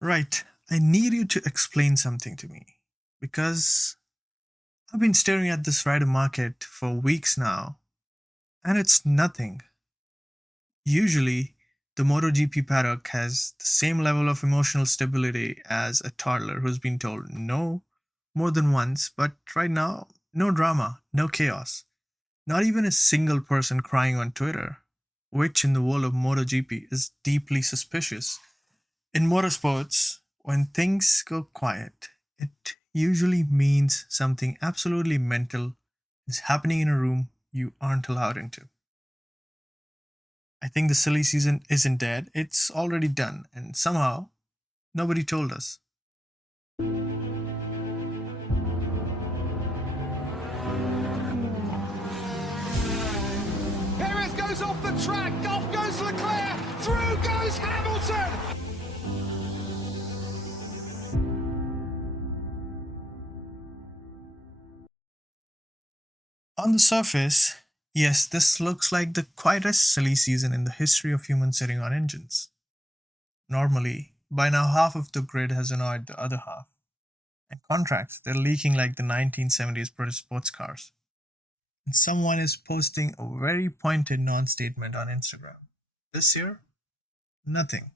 Right, I need you to explain something to me because I've been staring at this rider market for weeks now and it's nothing. Usually, the MotoGP paddock has the same level of emotional stability as a toddler who's been told no more than once, but right now, no drama, no chaos, not even a single person crying on Twitter, which in the world of MotoGP is deeply suspicious. In motorsports, when things go quiet, it usually means something absolutely mental is happening in a room you aren't allowed into. I think the silly season isn't dead, it's already done, and somehow nobody told us. Perez goes off the track, off goes Leclerc, through goes Hamilton! On the surface, yes, this looks like the quietest silly season in the history of humans sitting on engines. Normally, by now half of the grid has annoyed the other half, and contracts, they're leaking like the 1970s British sports cars. And someone is posting a very pointed non statement on Instagram. This year, nothing,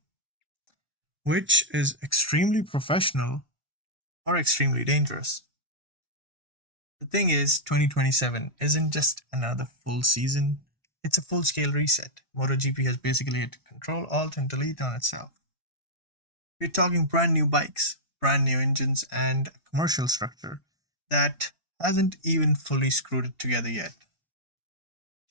which is extremely professional or extremely dangerous. The thing is, 2027 isn't just another full season, it's a full scale reset. MotoGP has basically hit Control, Alt, and Delete on itself. We're talking brand new bikes, brand new engines, and a commercial structure that hasn't even fully screwed it together yet.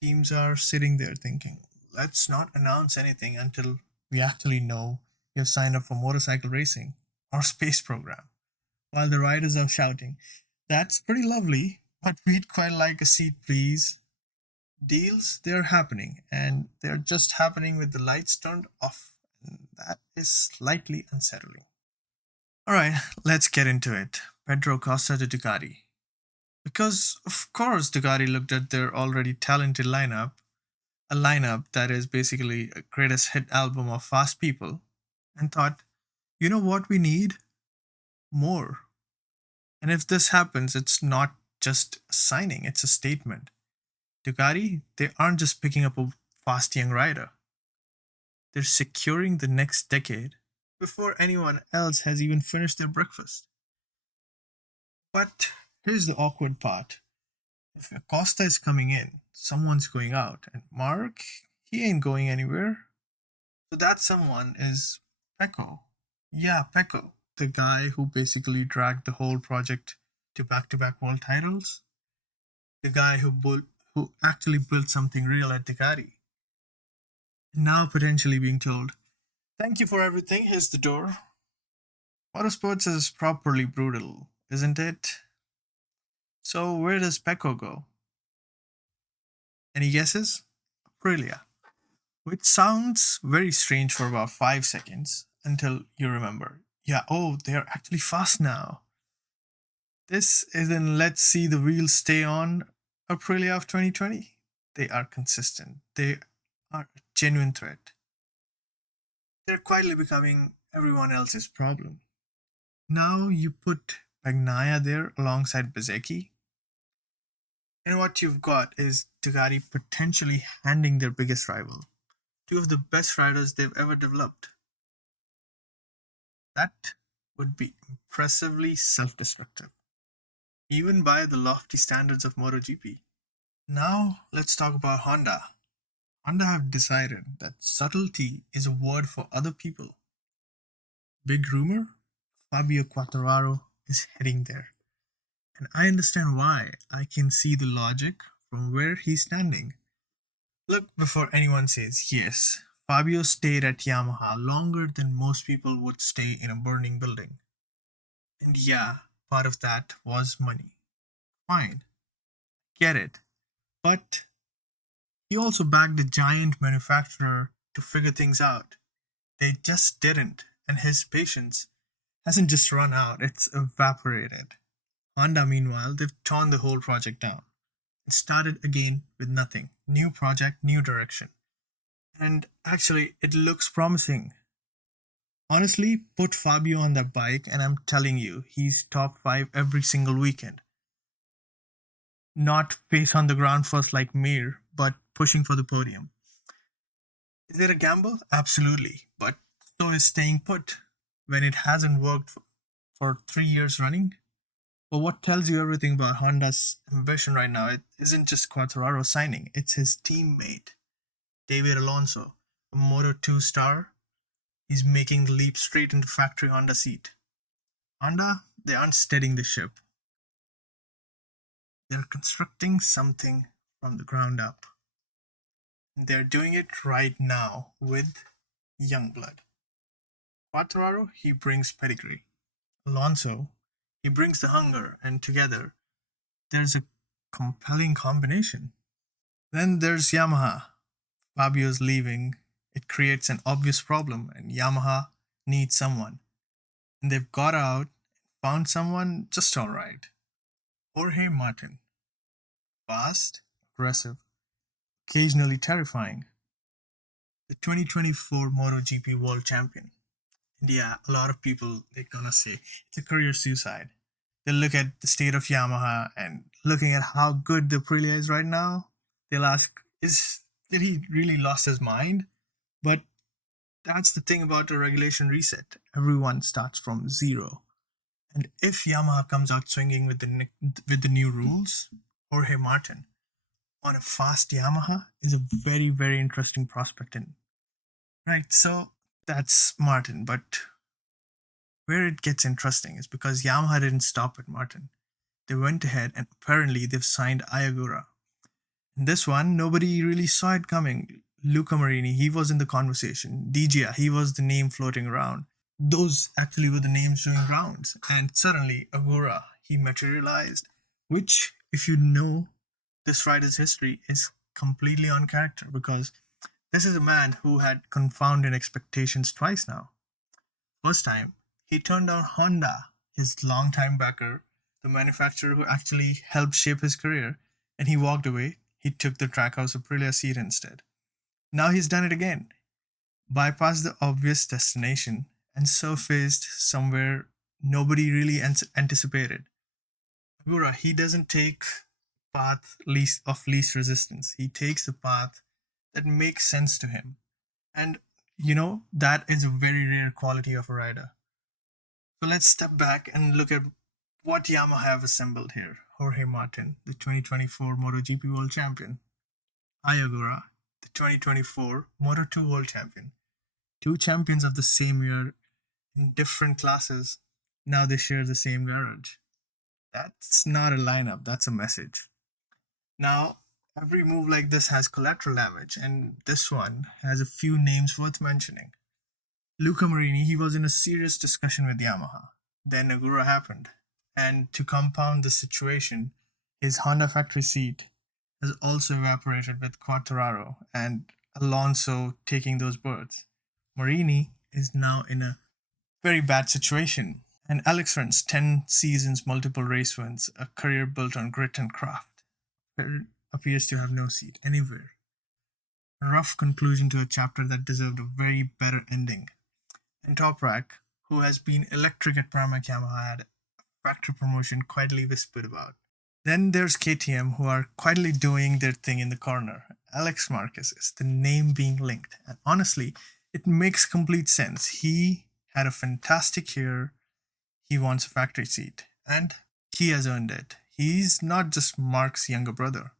Teams are sitting there thinking, let's not announce anything until we actually know you've signed up for motorcycle racing or space program. While the riders are shouting, that's pretty lovely, but we'd quite like a seat, please. Deals, they're happening, and they're just happening with the lights turned off. And that is slightly unsettling. Alright, let's get into it. Pedro Acosta to Ducati. Because, of course, Ducati looked at their already talented lineup, a lineup that is basically a greatest hit album of fast people, and thought, you know what we need? More. And if this happens, it's not just a signing, it's a statement. Ducati, they aren't just picking up a fast young rider, they're securing the next decade before anyone else has even finished their breakfast. But here's the awkward part. If Acosta is coming in, someone's going out, and Mark, he ain't going anywhere. So that someone is Pecco. Yeah, Pecco, the guy who basically dragged the whole project to back world titles. The guy who actually built something real at Ducati. Now potentially being told, thank you for everything, here's the door. Motorsports is properly brutal, isn't it? So where does Pecco go? Any guesses? Aprilia. Which sounds very strange for about 5 seconds until you remember. Yeah, oh, they're actually fast now. This is in Let's See the Wheels Stay On Aprilia of 2020. They are consistent. They are a genuine threat. They're quietly becoming everyone else's problem. Now you put Bagnaia there alongside Bezecchi, and what you've got is Ducati potentially handing their biggest rival two of the best riders they've ever developed. That would be impressively self destructive, even by the lofty standards of MotoGP. Now let's talk about Honda. Honda have decided that subtlety is a word for other people. Big rumor? Fabio Quartararo is heading there. And I understand why. I can see the logic from where he's standing. Look, before anyone says yes, Fabio stayed at Yamaha longer than most people would stay in a burning building. And yeah, part of that was money. Fine, get it. But he also backed a giant manufacturer to figure things out. They just didn't, and his patience hasn't just run out, it's evaporated. Honda, meanwhile, they've torn the whole project down and started again with nothing. New project, new direction. And actually, it looks promising. Honestly, put Fabio on that bike, and I'm telling you, he's top 5 every single weekend. Not face on the ground first like Mir, but pushing for the podium. Is it a gamble? Absolutely. But so is staying put when it hasn't worked for 3 years running. But what tells you everything about Honda's ambition right now? It isn't just Quartararo signing, it's his teammate, David Alonso, a Moto2 star. He's making the leap straight into factory Honda seat. Honda, they aren't steadying the ship. They're constructing something from the ground up. They're doing it right now with young blood. Quartararo, he brings pedigree. Alonso, he brings the hunger, and together, there's a compelling combination. Then there's Yamaha. Fabio's leaving. It creates an obvious problem, and Yamaha needs someone. And they've got out and found someone just alright. Jorge Martin. Fast, aggressive, occasionally terrifying. The 2024 MotoGP World Champion. And yeah, a lot of people, they're gonna say it's a career suicide. They'll look at the state of Yamaha and looking at how good the Aprilia is right now, they'll ask, did he really lost his mind? But that's the thing about a regulation reset. Everyone starts from zero. And if Yamaha comes out swinging with the new rules, Jorge Martin on a fast Yamaha is a very, very interesting prospect. In right, so that's Martin. But where it gets interesting is because Yamaha didn't stop at Martin. They went ahead and apparently they've signed Ayagura. In this one, nobody really saw it coming. Luca Marini, he was in the conversation. DGA, he was the name floating around. Those actually were the names doing rounds. And suddenly, Agura, he materialized, which, if you know this rider's history, is completely on character because this is a man who had confounded expectations twice now. First time, he turned down Honda, his longtime backer, the manufacturer who actually helped shape his career, and he walked away. He took the Trackhouse Aprilia seat instead. Now he's done it again. Bypassed the obvious destination and surfaced somewhere nobody really anticipated. Agura, he doesn't take path least resistance. He takes the path that makes sense to him. And that is a very rare quality of a rider. So let's step back and look at what Yamaha have assembled here. Jorge Martin, the 2024 MotoGP World Champion. Ayagura, the 2024 Moto2 World Champion. Two champions of the same year in different classes. Now they share the same garage. That's not a lineup, that's a message. Now, every move like this has collateral damage, and this one has a few names worth mentioning. Luca Marini, he was in a serious discussion with Yamaha. Then Agura happened. And to compound the situation, his Honda factory seat has also evaporated with Quartararo and Alonso taking those berths. Marini is now in a very bad situation. And Alex Rins, 10 seasons, multiple race wins, a career built on grit and craft, appears to have no seat anywhere. A rough conclusion to a chapter that deserved a very better ending. And Toprak, who has been electric at Pramac Yamaha, had a factory promotion quietly whispered about. Then there's KTM, who are quietly doing their thing in the corner. Alex Marquez is the name being linked. And honestly, it makes complete sense. He had a fantastic year. He wants a factory seat. And he has earned it. He's not just Mark's younger brother.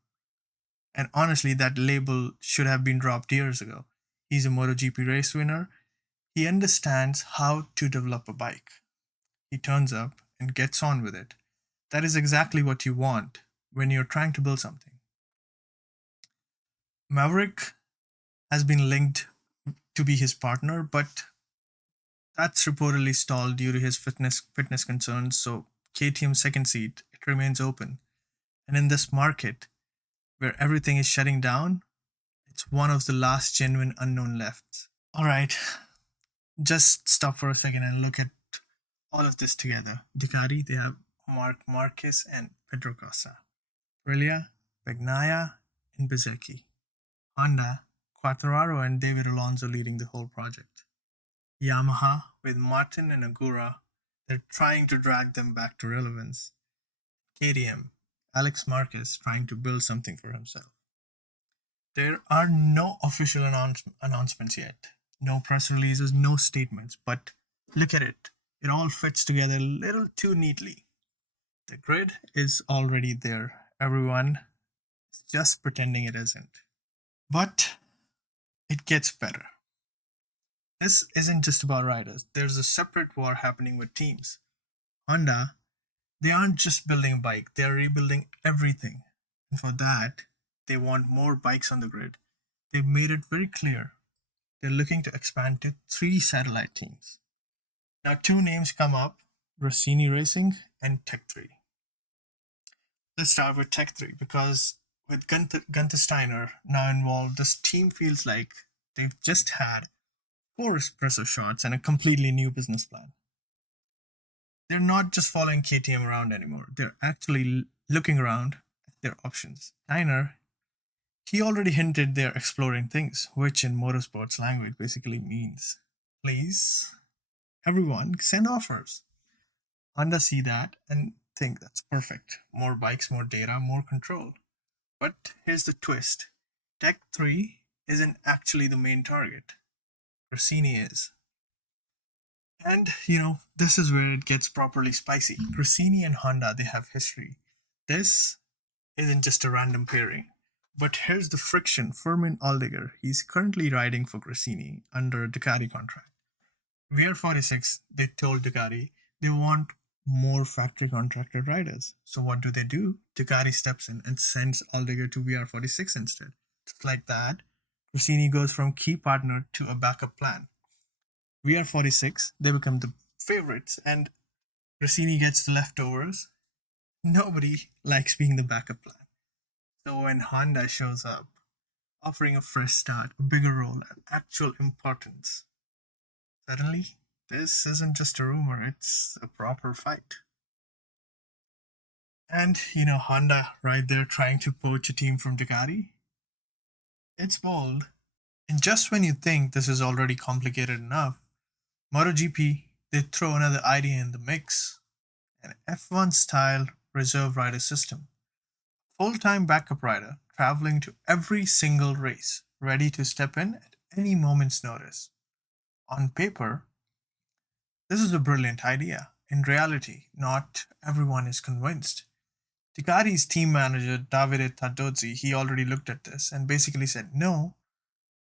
And honestly, that label should have been dropped years ago. He's a MotoGP race winner. He understands how to develop a bike. He turns up and gets on with it. That is exactly what you want when you're trying to build something. Maverick has been linked to be his partner, but that's reportedly stalled due to his fitness concerns, so KTM's second seat, it remains open. And in this market, where everything is shutting down, it's one of the last genuine unknown left. Alright, just stop for a second and look at all of this together. Ducati, they have Marc Marquez and Pedro Acosta. Aprilia, Bagnaia, and Bezzecchi. Honda, Quartararo and David Alonso leading the whole project. Yamaha, with Martin and Agura, they're trying to drag them back to relevance. KTM, Alex Marquez trying to build something for himself. There are no official announcements yet. No press releases, no statements, but look at it. It all fits together a little too neatly. The grid is already there. Everyone is just pretending it isn't. But it gets better. This isn't just about riders. There's a separate war happening with teams. Honda, they aren't just building a bike, they're rebuilding everything. And for that, they want more bikes on the grid. They've made it very clear. They're looking to expand to 3 satellite teams. Now, 2 names come up: Rossini Racing and Tech 3. Let's start with Tech 3 because with Gunther Steiner now involved, this team feels like they've just had 4 espresso shots and a completely new business plan. They're not just following KTM around anymore, they're actually looking around at their options. Steiner, he already hinted they're exploring things, which in motorsports language basically means, please, everyone, send offers. Honda see that and think that's perfect. More bikes, more data, more control. But here's the twist. Tech 3 isn't actually the main target. Rossini is. And, this is where it gets properly spicy. Rossini and Honda, they have history. This isn't just a random pairing. But here's the friction. Fermin Aldiger, he's currently riding for Rossini under a Ducati contract. VR46, they told Ducati they want more factory contracted riders. So what do? Ducati steps in and sends Aldiger to VR46 instead. Just like that, Rossini goes from key partner to a backup plan. VR46, they become the favorites, and Rossini gets the leftovers. Nobody likes being the backup plan. So when Honda shows up, offering a fresh start, a bigger role, and actual importance, suddenly, this isn't just a rumor, it's a proper fight. And, Honda right there trying to poach a team from Ducati. It's bold. And just when you think this is already complicated enough, MotoGP, they throw another idea in the mix: an F1 style reserve rider system. Full time backup rider traveling to every single race, ready to step in at any moment's notice. On paper, this is a brilliant idea. In reality, not everyone is convinced. Ducati's team manager, Davide Tardozzi, he already looked at this and basically said no,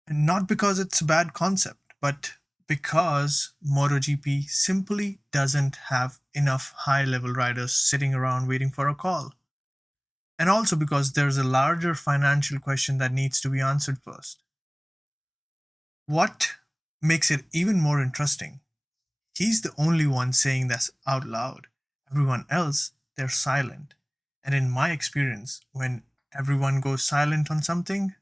and not because it's a bad concept, but because MotoGP simply doesn't have enough high level riders sitting around waiting for a call. And also because there's a larger financial question that needs to be answered first. What makes it even more interesting? He's the only one saying this out loud. Everyone else, they're silent. And in my experience, when everyone goes silent on something,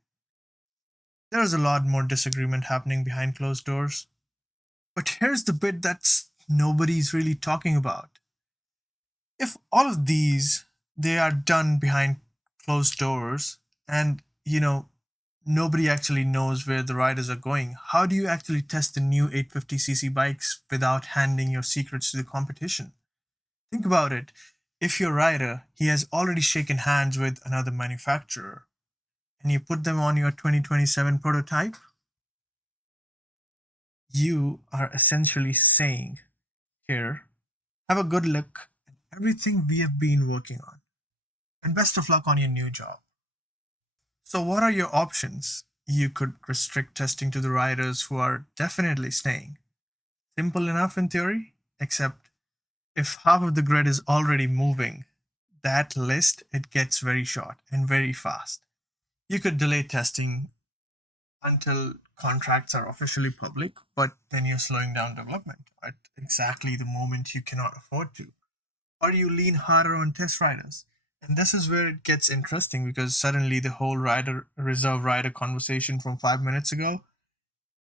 there's a lot more disagreement happening behind closed doors. But here's the bit that's nobody's really talking about. If all of these, they are done behind closed doors and, nobody actually knows where the riders are going, how do you actually test the new 850cc bikes without handing your secrets to the competition? Think about it. If your rider, he has already shaken hands with another manufacturer, and you put them on your 2027 prototype, you are essentially saying, here, have a good look at everything we have been working on, and best of luck on your new job. So what are your options? You could restrict testing to the riders who are definitely staying. Simple enough in theory, except if half of the grid is already moving, that list, it gets very short and very fast. You could delay testing until contracts are officially public, but then you're slowing down development at exactly the moment you cannot afford to. Or you lean harder on test riders. And this is where it gets interesting because suddenly the whole reserve rider conversation from 5 minutes ago,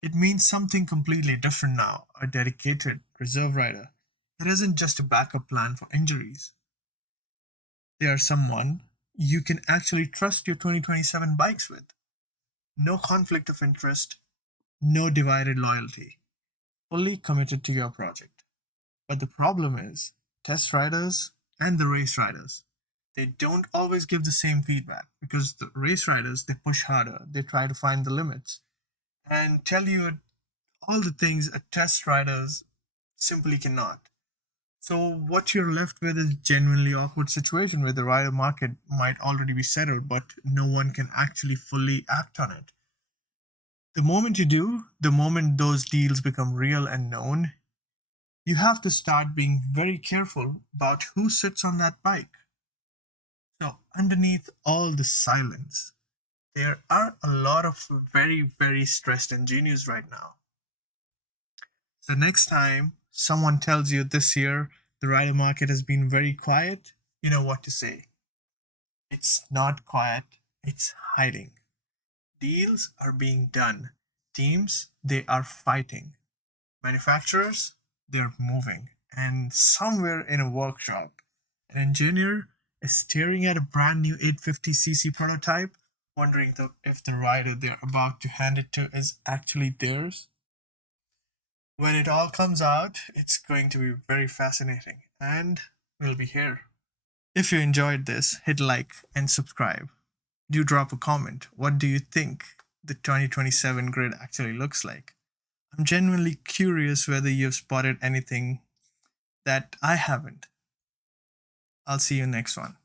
it means something completely different now. A dedicated reserve rider. It isn't just a backup plan for injuries. They are someone you can actually trust your 2027 bikes with. No conflict of interest, no divided loyalty. fully committed to your project. But the problem is, test riders and the race riders, they don't always give the same feedback because the race riders, they push harder, they try to find the limits and tell you all the things a test riders simply cannot. So what you're left with is genuinely awkward situation where the rider market might already be settled, but no one can actually fully act on it. The moment you do, the moment those deals become real and known, you have to start being very careful about who sits on that bike. So underneath all the silence, there are a lot of very, very stressed engineers right now. So next time someone tells you this year the rider market has been very quiet, you know what to say. It's not quiet, it's hiding. Deals are being done. Teams, they are fighting. Manufacturers, they're moving. And somewhere in a workshop, an engineer is staring at a brand new 850cc prototype, wondering if the rider they're about to hand it to is actually theirs. When it all comes out, it's going to be very fascinating, and we'll be here. If you enjoyed this, hit like and subscribe. Do drop a comment. What do you think the 2027 grid actually looks like? I'm genuinely curious whether you've spotted anything that I haven't. I'll see you next one.